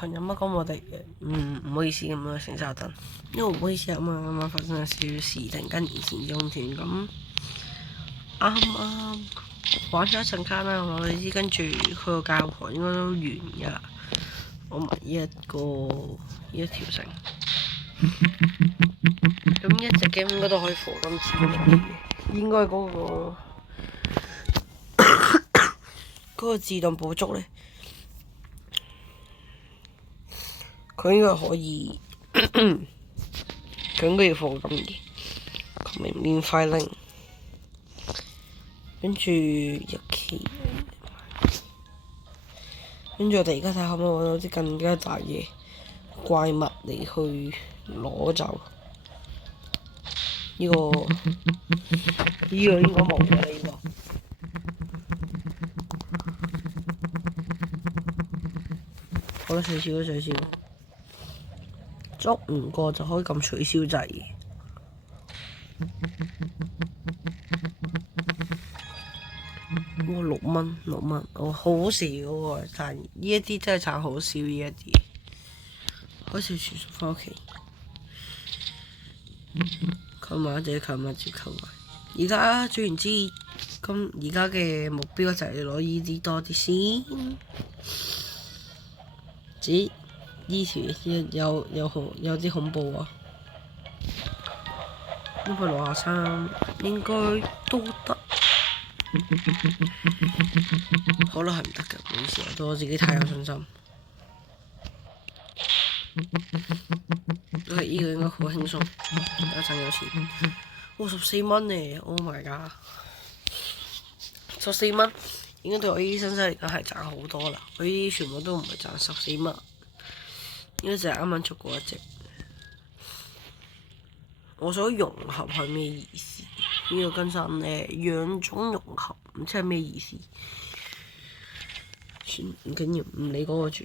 朋友乜咁我哋唔好意思咁樣成沙燈，因為唔好意思啊嘛，啱啱發生咗少少事，突然間連線中斷咁，啱啱玩咗一陣間啦，我哋知跟住佢個教堂應該都完㗎啦，我埋呢一條繩，咁一隻 game 應該都可以課金錢嘅，應該嗰個自動捕捉咧。佢應該可以，佢應該要課金嘅。佢明免費拎，跟住日期，跟住我哋而家睇下可唔可以揾到啲更加大嘅怪物嚟去攞走。呢個應該冇嘅呢個。好啦，取消都取消。捉唔過就可以撳取消掣。哇！6蚊，我好少喎，賺呢一啲真係賺好少呢一啲。好似全數返屋企，購買者購買者購買。而家總言之，咁而家嘅目標就係攞呢啲多啲先。咦？呢條有啲恐怖啊！咁佢攞下衫應該都得。好啦，係唔得嘅，唔好意思，對我自己太有信心。都係呢個應該好輕鬆，一陣有錢。哇！14蚊呢 ！Oh my god！ 14蚊應該對我呢啲新手嚟講係賺好多啦。佢呢啲全部都唔係賺14蚊，應該就係啱啱捉過一隻。我想融合係咩意思？呢個更新養種融合，唔知係咩意思。算唔緊要，唔理嗰個住。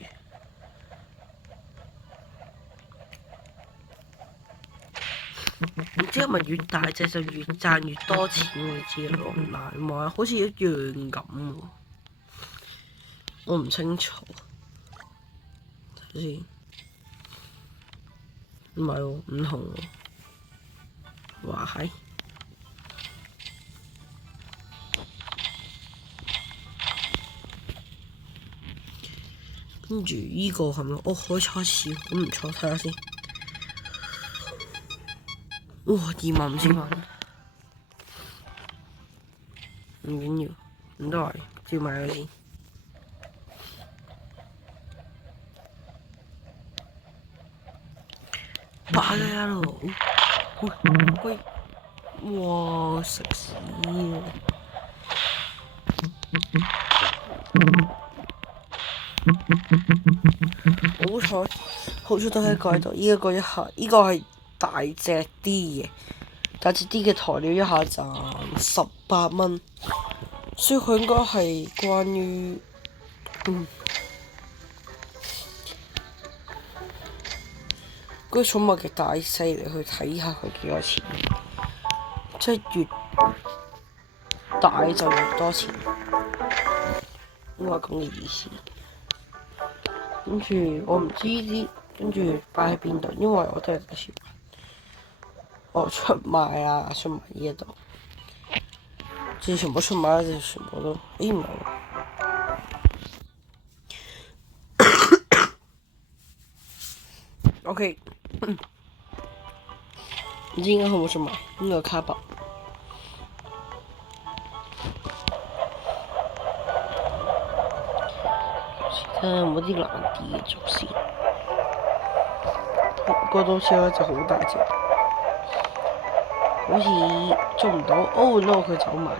唔知係咪越大隻就越賺越多錢？我知啦，唔難玩，好似一樣咁喎。我唔清楚，睇先。唔係喎，唔同喎。話係。跟住依個係咪？哦，開叉燒，咁唔錯，睇下先。哇！25,000蚊，唔緊要，唔得嚟，照買咗先。8嘅咯，喂，貴！哇！食屎啊！好彩都喺蓋度。依一個一下，依個係大隻啲嘅，大隻啲嘅材料一下賺18蚊，所以佢應該係關於嗰啲寵物嘅大細嚟去睇下佢幾多錢，即係越大就越多錢，應該係咁嘅意思。跟住我唔知呢啲，跟住擺喺邊度，因為我都係第一次玩。哦，出賣啊，出賣呢一度，之前全部出賣啦，就全部都，咦唔係喎。OK，唔知應該好冇出賣，呢個卡包。睇下有冇啲難啲嘅捉先。嗰度似有一隻好大隻，好似捉唔到。Oh no！佢走埋，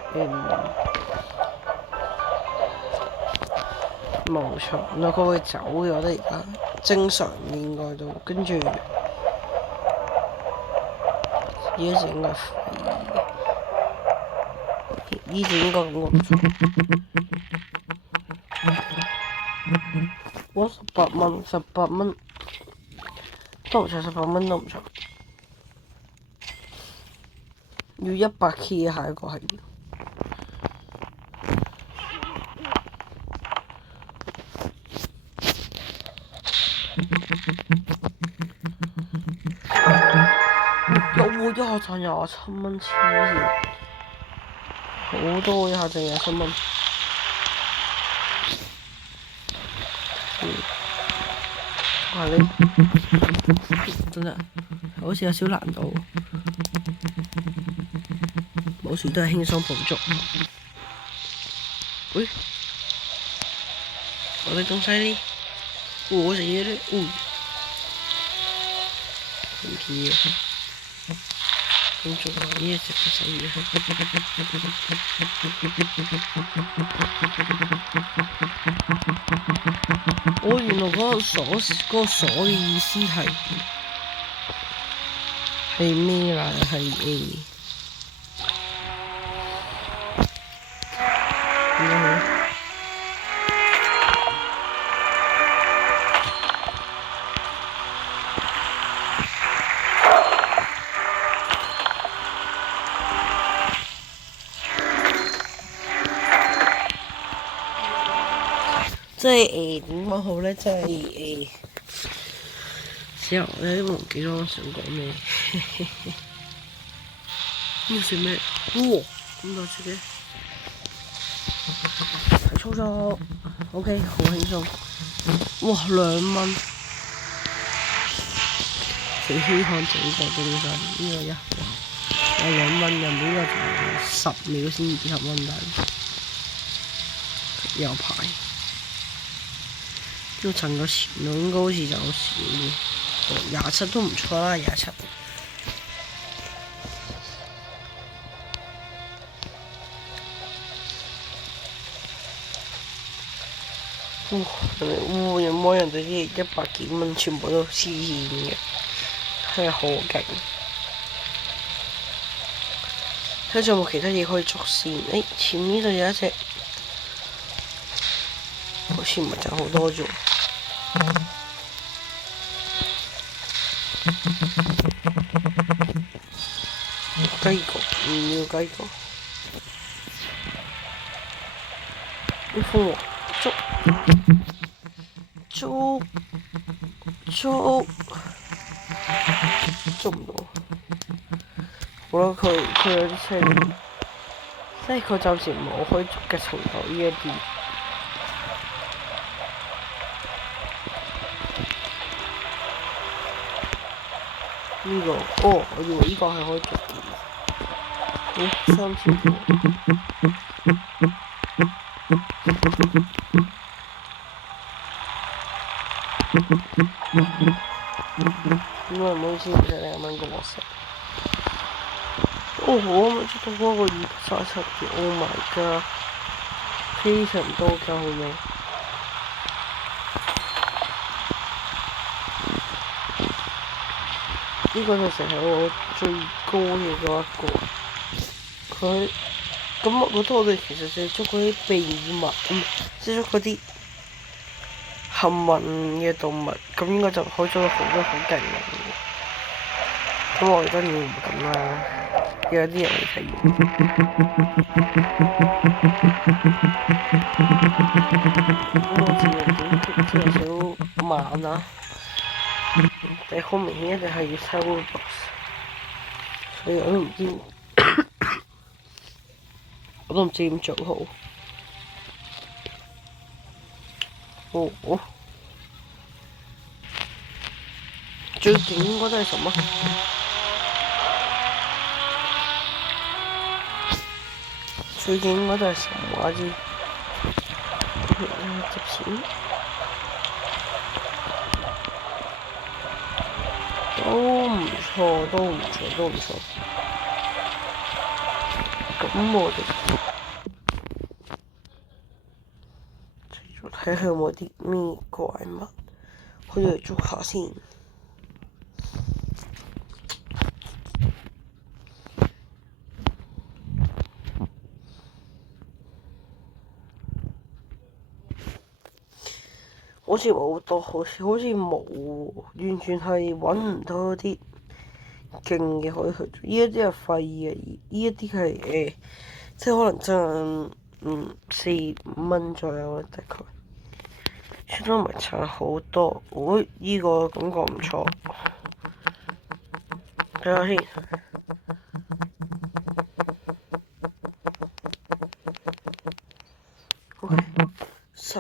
冇錯，原來佢會走嘅，我覺得而家正常應該都跟住，呢隻應該係呢隻應該感覺唔錯。哇！18蚊，18蚊都唔錯，18蚊都唔錯。要100K 下一個係要。下賺27蚊，黐線，好多一下賺27蚊。係你真係好似有少難度，冇事都係輕鬆捕捉。喂，我哋仲犀利，我食嘢咧，唔見嘢，咁做呢一隻嘅手嘢。原來嗰個鎖嘅意思係咩啦？係即係點講好咧？即係之後咧都唔記得我想講咩。呢個算咩？哇！咁多隻嘅，係操作 OK， 好輕鬆。哇！2蚊，幾稀罕整個東西，呢個有2蚊嘅，每個就10秒先20蚊，但有排。呢個層個錢應該好似就少，27都唔錯啦，27。有冇人哋啲100幾蚊全部都黐線嘅，係好勁。睇下仲有冇其他嘢可以捉先？前面就有一隻，好似唔係賺好多啫。雞角唔要雞角，啲風喎捉唔到。好啦，佢有啲青，即係佢暫時冇可以捉嘅程度呢一啲。呢個我以為呢個係可以捉嘅。3000個。唔好意思，唔使2蚊咁我食。我咪捉到嗰個237嘅 ，Oh my god！ 非常多㗎，好味。呢個就成係我最高嘅嗰一個。佢咁我覺得我哋其實就捉嗰啲秘密，即係捉嗰啲幸運嘅動物，咁應該就可以捉到好多好勁嘅。咁我哋當然唔咁啦，有啲人嚟睇。我自己點知有少慢啊？但係好明顯一定係要收 box， 所以我都唔知，我都唔知點做好。最勁應該都係什麼？最勁應該都係什麼啫？值錢都唔錯。咁我哋睇下有冇啲咩怪物可以嚟捉下先。好似冇多，好似冇，完全係揾唔到啲勁嘅可以去做。呢一啲係廢嘅，呢一啲係即係可能真係4-5蚊左右啦，大概。算都唔係差好多。呢個感覺唔錯。睇下先。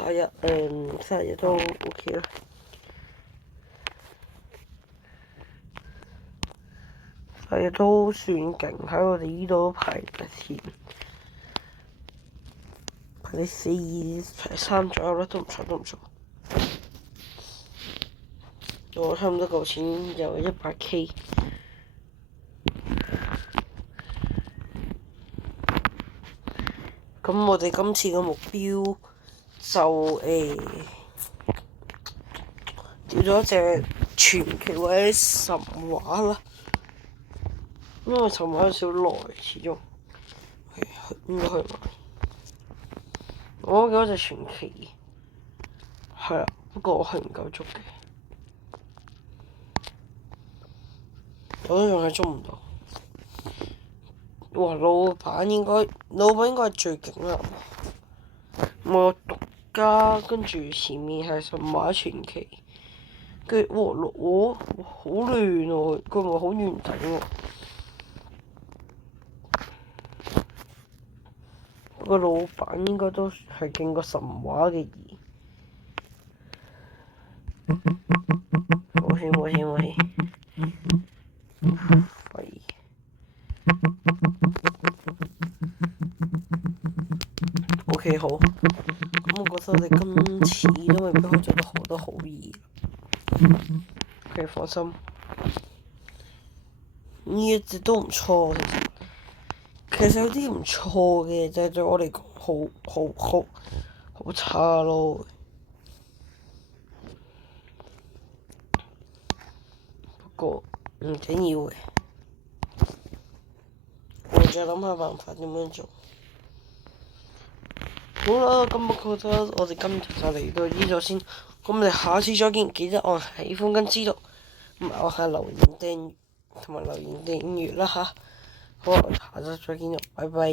31都 OK 啦。31都算勁，喺我哋呢度排第前，排第4、排3左右啦，都唔錯。我差唔多夠錢，有100K。咁我哋今次嘅目標就掉咗一隻傳奇或者神話啦，因為神話有少耐，始終應該去買。我嗰隻傳奇係啦，不過我係唔夠足嘅，我都仲係捉唔到。哇！老闆應該係最勁啦，我獨家，跟住前面係神話傳奇，跟住好亂喎，佢咪好圓頂喎。個老闆應該都係勁過神話嘅嘢。冇氣。OK 好，咁我覺得我哋今次都未必可以做得好易。OK 放心，呢一隻都唔錯，其實有啲唔錯嘅，就係對我嚟講好差咯。不過唔緊要嘅，我再諗下辦法點樣做。好啦，咁我覺得我哋今集就嚟到呢度先，咁我哋下次再見，記得按喜歡跟知道，同埋按下留言訂閱啦吓。好，下集再見啦，拜拜。